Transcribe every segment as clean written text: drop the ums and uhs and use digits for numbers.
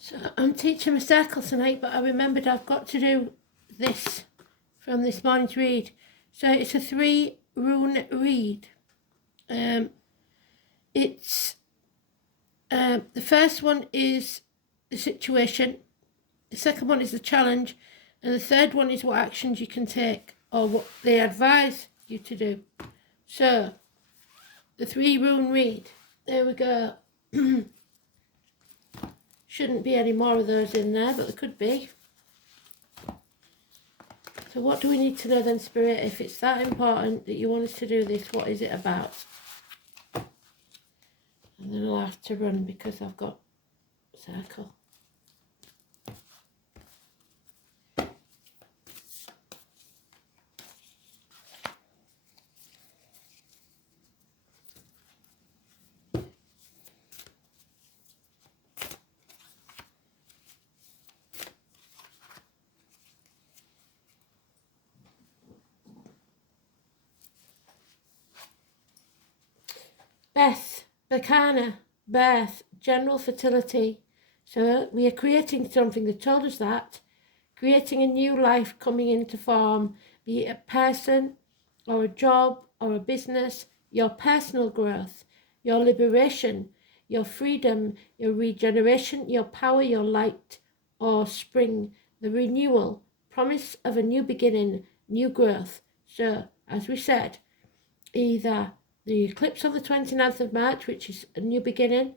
So I'm teaching a circle tonight, but I remembered I've got to do this from this morning's read. So it's a 3 rune read. It's the first one is the situation, the second one is the challenge, and the third one is what actions you can take or what they advise you to do. So the 3 rune read, there we go. Shouldn't be any more of those in there, but there could be. So what do we need to know then, Spirit? If it's that important that you want us to do this, what is it about? And then I'll have to run because I've got circle. Beth, Bacana, birth, general fertility. So we are creating something that told us that. Creating a new life coming into form, be it a person or a job or a business, your personal growth, your liberation, your freedom, your regeneration, your power, your light or spring, the renewal, promise of a new beginning, new growth. So, as we said, either the eclipse on the 29th of March, which is a new beginning,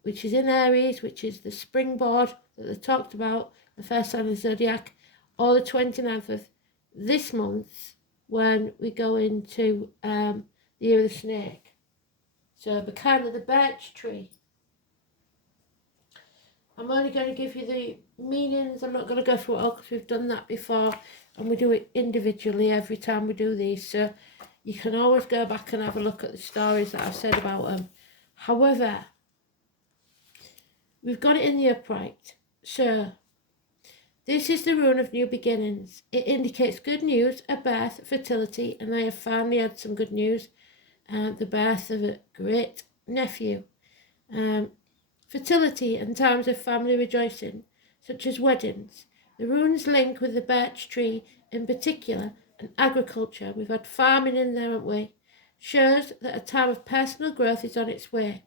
which is in Aries, which is the springboard that they talked about, the first sign of the zodiac, or the 29th of this month when we go into the year of the snake. So the kind of the birch tree. I'm only going to give you the meanings. I'm not going to go through it all because we've done that before and we do it individually every time we do these. So you can always go back and have a look at the stories that I've said about them. However, we've got it in the upright. So this is the rune of new beginnings. It indicates good news, a birth, fertility, and I have finally had some good news. The birth of a great nephew. Fertility and times of family rejoicing, such as weddings. The runes link with the birch tree in particular and agriculture. We've had farming in there, haven't we? Shows that a time of personal growth is on its way.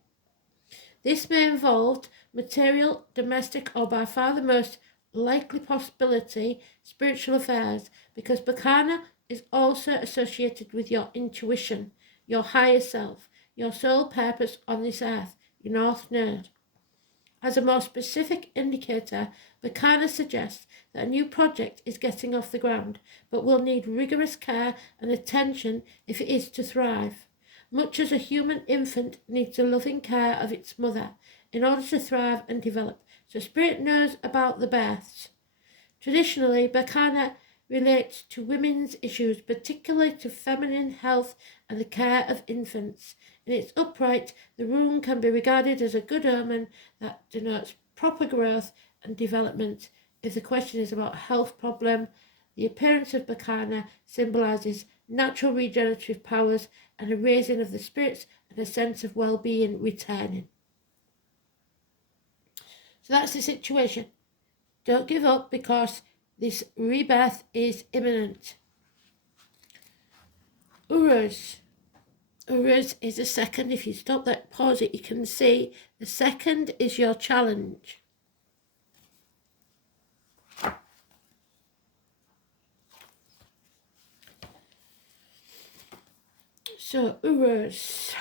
This may involve material, domestic, or by far the most likely possibility, spiritual affairs, because Bacana is also associated with your intuition, your higher self, your sole purpose on this earth, your North Node. As a more specific indicator, Bacana suggests that a new project is getting off the ground, but will need rigorous care and attention if it is to thrive. Much as a human infant needs the loving care of its mother in order to thrive and develop, so Spirit knows about the births. Traditionally, Bacana relates to women's issues, particularly to feminine health and the care of infants. In its upright, the rune can be regarded as a good omen that denotes proper growth and development. If the question is about a health problem, the appearance of Bacana symbolises natural regenerative powers and a raising of the spirits and a sense of well-being returning. So that's the situation. Don't give up because this rebirth is imminent. Uruz. Uruz is the second. If you stop that, pause it, you can see the second is your challenge. So Uruz.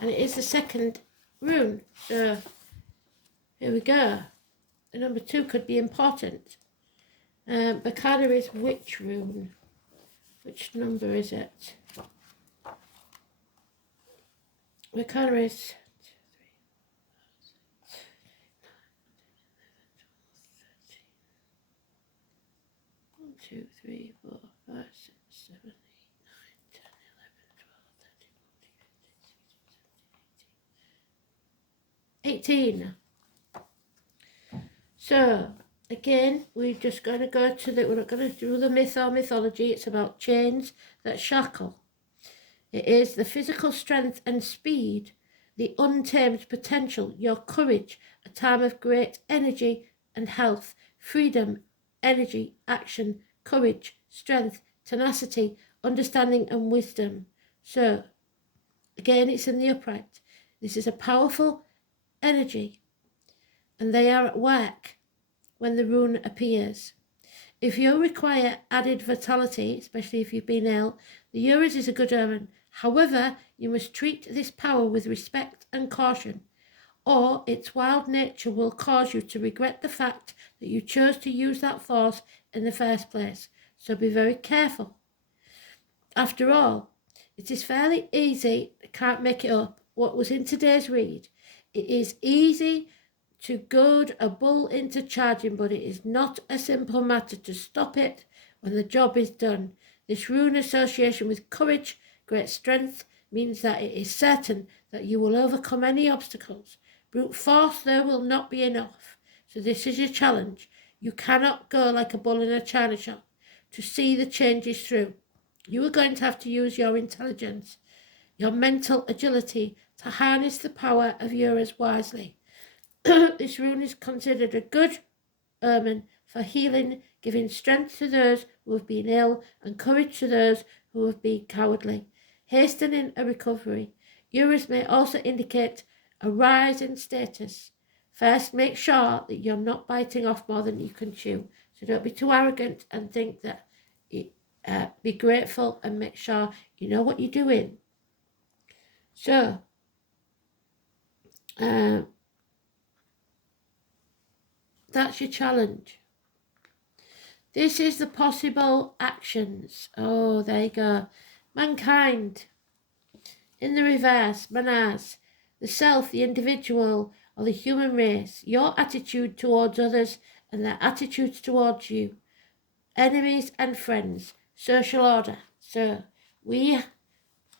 And it is the second rune. So here we go. The number 2 could be important. Bacana is which rune? Which number is it? Bacana is 1, 2, 3, 4, 5, 6, 7, 8, 9, 10, 11, 12, 13, 14, 15, 16, 17, 18. So, again, we're just going to go to we're not going to do the myth or mythology. It's about chains that shackle. It is the physical strength and speed the untamed potential, your courage, a time of great energy and health, freedom, energy, action, courage, strength, tenacity, understanding and wisdom. So, again, it's in the upright. This is a powerful energy, and they are at work when the rune appears. If you require added vitality, especially if you've been ill, the Uruz is a good omen. However, you must treat this power with respect and caution, or its wild nature will cause you to regret the fact that you chose to use that force in the first place. So be very careful. After all, it is fairly easy, I can't make it up, what was in today's read. It is easy to goad a bull into charging, but it is not a simple matter to stop it when the job is done. This rune association with courage, great strength, means that it is certain that you will overcome any obstacles. Brute force, though, will not be enough. So this is your challenge. You cannot go like a bull in a china shop to see the changes through. You are going to have to use your intelligence, your mental agility to harness the power of Uruz wisely. This rune is considered a good omen for healing, giving strength to those who have been ill and courage to those who have been cowardly, hastening a recovery. Uruz may also indicate a rise in status. First, make sure that you're not biting off more than you can chew. So don't be too arrogant and think that be grateful and make sure you know what you're doing. So, that's your challenge. This is the possible actions. Oh, there you go. Mankind. In the reverse, manas. The self, the individual, or the human race. Your attitude towards others and their attitudes towards you. Enemies and friends. Social order. So,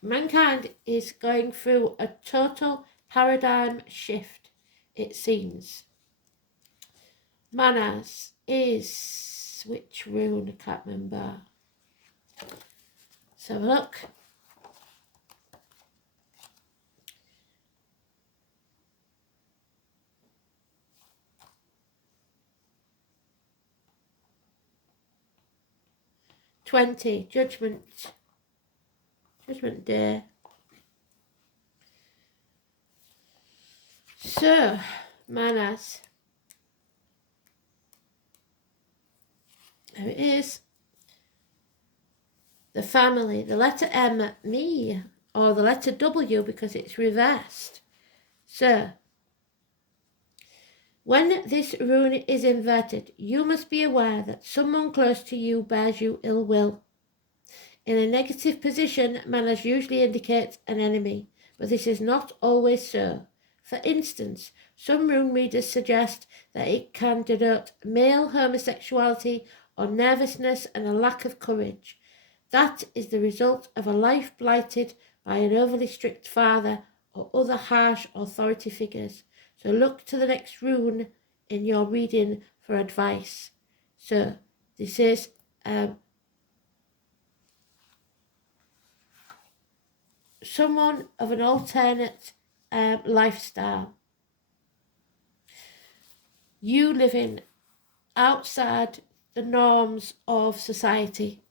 mankind is going through a total paradigm shift, it seems. Manas is, which rune? I can't remember. Let's have a look. '20, Judgment Day. So, Manas. There it is. The family, the letter M, me, or the letter W because it's reversed. So, when this rune is inverted, you must be aware that someone close to you bears you ill will. In a negative position, Manas usually indicates an enemy, but this is not always so. For instance, some rune readers suggest that it can denote male homosexuality or nervousness and a lack of courage. That is the result of a life blighted by an overly strict father or other harsh authority figures. So look to the next rune in your reading for advice. So this is someone of an alternate lifestyle. You living outside the norms of society.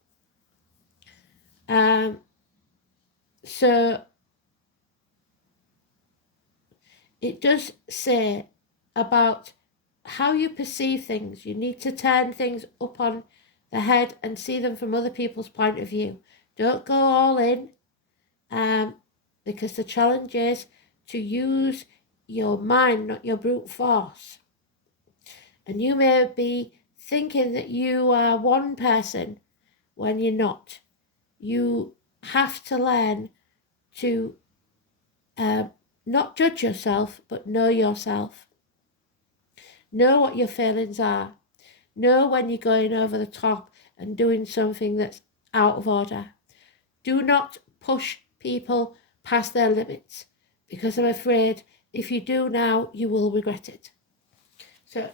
So it does say about how you perceive things. You need to turn things up on the head and see them from other people's point of view. Don't go all in, because the challenge is to use your mind, not your brute force. And you may be thinking that you are one person when you're not. You have to learn to not judge yourself, but know yourself. Know what your feelings are. Know when you're going over the top and doing something that's out of order. Do not push people past their limits, because I'm afraid if you do now, you will regret it. So,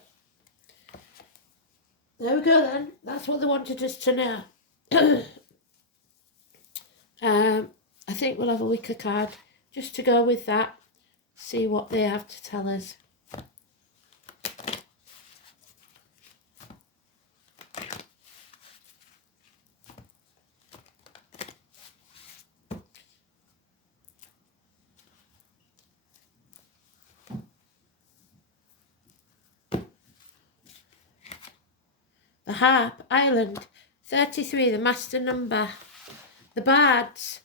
there we go then. That's what they wanted us to know. I think we'll have a wicker card just to go with that. see what they have to tell us. The harp, Ireland, 33, the master number. The bards,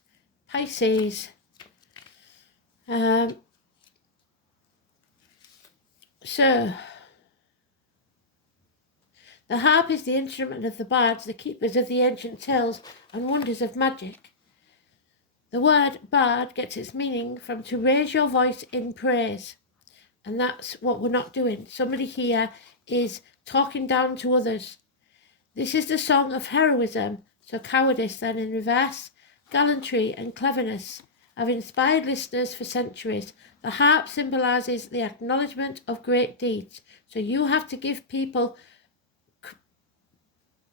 Pisces. So, the harp is the instrument of the bards, the keepers of the ancient tales and wonders of magic. The word bard gets its meaning from to raise your voice in praise. And that's what we're not doing. Somebody here is talking down to others. This is the song of heroism, so cowardice then in reverse. Gallantry and cleverness have inspired listeners for centuries. The harp symbolises the acknowledgement of great deeds. So you have to give people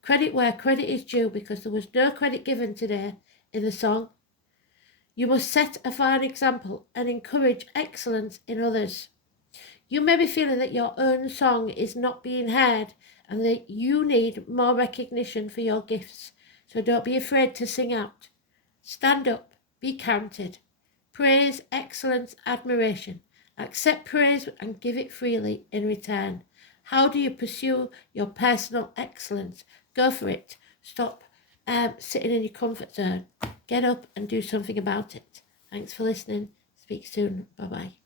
credit where credit is due, because there was no credit given today in the song. You must set a fine example and encourage excellence in others. You may be feeling that your own song is not being heard and that you need more recognition for your gifts. So don't be afraid to sing out. Stand up, be counted. Praise, excellence, admiration. Accept praise and give it freely in return. How do you pursue your personal excellence? Go for it. Stop sitting in your comfort zone. Get up and do something about it. Thanks for listening. Speak soon. Bye-bye.